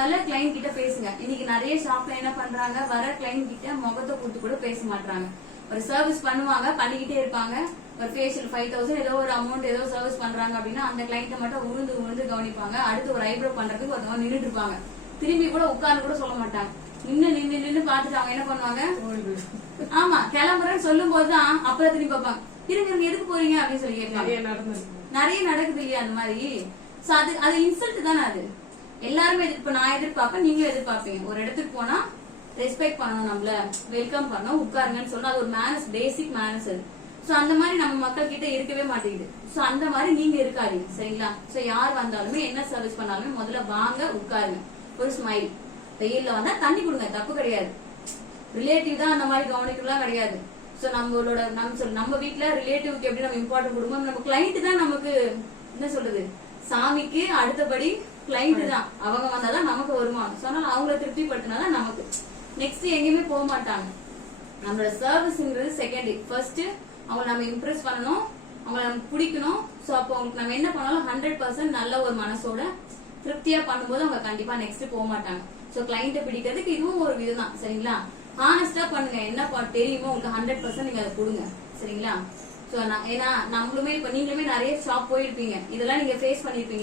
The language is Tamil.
நல்ல கிளைண்ட் கிட்ட பேசுங்க. இன்னைக்கு நிறைய ஷாப்ல என்ன பண்றாங்க, வர கிளைண்ட் கிட்ட முகத்தை கொடுத்து கூட பேச மாட்டாங்க. ஒரு சர்வீஸ் பண்ணுவாங்க, பண்ணிக்கிட்டே இருப்பாங்க. ஒரு ஃபேஷியல் 5000 ஏதோ ஒரு அமௌண்ட் ஏதோ சர்வீஸ் பண்றாங்க அப்படின்னா அந்த கிளைண்ட்டை மட்டும் உழுந்து கவனிப்பாங்க. அடுத்து ஒரு ஐப்ரோ பண்றதுக்கு ஒருத்தவங்க நின்றுட்டு இருப்பாங்க. திரும்பி கூட உட்கார்ந்து கூட சொல்ல மாட்டாங்க. நின்னு பாத்துட்டு அவங்க என்ன பண்ணுவாங்க, ஆமா கிளம்புறேன்னு சொல்லும் போதுதான் அப்புறம் திரும்பி பார்ப்பாங்க. இருங்க எதுக்கு போறீங்க அப்படின்னு சொல்லி கேட்பாங்க. நிறைய நடக்குது இல்லையா அந்த மாதிரி. அது இன்சல்ட் தானே. அது எல்லாருமே நான் எதிர்பார்ப்பேன், நீங்களும் எதிர்பார்ப்பீங்க. ஒரு இடத்துக்கு போனா ரெஸ்பெக்ட் பண்ணணும், நம்மள வெல்கம் பண்ணணும், உட்காருங்கன்னு சொன்னா அது ஒரு மேனஸ், பேசிக் மேனஸ். அது சோ அந்த மாதிரி நம்ம மக்கள் கிட்ட இருக்கவே மாட்டேங்குது. சோ அந்த மாதிரி நீங்க இருக்காதீங்க, சரிங்களா? சோ யார் வந்தாலுமே என்ன சர்வீஸ் பண்ணாலுமே முதல்ல வாங்க, உட்காருங்க, ஒரு ஸ்மைல். வெயில்ல வந்தா தண்ணி கொடுங்க, தப்பு கிடையாது. ரிலேட்டிவ் தான் அந்த மாதிரி கவனிக்கலாம் கிடையாது. சோ நம்மளோட நம்ம வீட்டுல ரிலேட்டிவ்க்கு எப்படி நம்ம இம்பார்ட்டன்ட் கொடுக்கணும், நம்ம கிளைண்ட் தான் நமக்கு என்ன சொல்றது, சாமிக்கு அடுத்தபடி கிளைண்ட் தான். அவங்க வந்தாதான் நமக்கு வருமானம். சோ அதனால அவங்களை திருப்திப்படுத்தினாதான் நமக்கு. நெக்ஸ்ட் எங்கேயுமே போக மாட்டாங்க. நம்மளோட சர்வீஸ்ங்கிறது செகண்டரி. ஃபர்ஸ்ட் அவங்களை நம்ம இம்ப்ரெஸ் பண்ணணும், அவங்களை நமக்கு பிடிக்கணும். சோ அப்போ அவங்களுக்கு நம்ம என்ன பண்ணாலும் 100% நல்ல ஒரு மனசோட திருப்தியா பண்ணும்போது அவங்க கண்டிப்பா நெக்ஸ்ட் போக மாட்டாங்க. சோ கிளைண்ட்டை பிடிக்கிறதுக்கு இதுவும் ஒரு விதம் தான், சரிங்களா? ஹானஸ்டா பண்ணுங்க, என்ன தெரியுமோ உங்களுக்கு 100% நீங்க அதை கொடுங்க, சரிங்களா? சோ ஏன்னா நம்மளுமே இப்ப நீங்களுமே நிறைய ஷாப் போயிருப்பீங்க, இதெல்லாம் நீங்க ஃபேஸ் பண்ணிருப்பீங்க.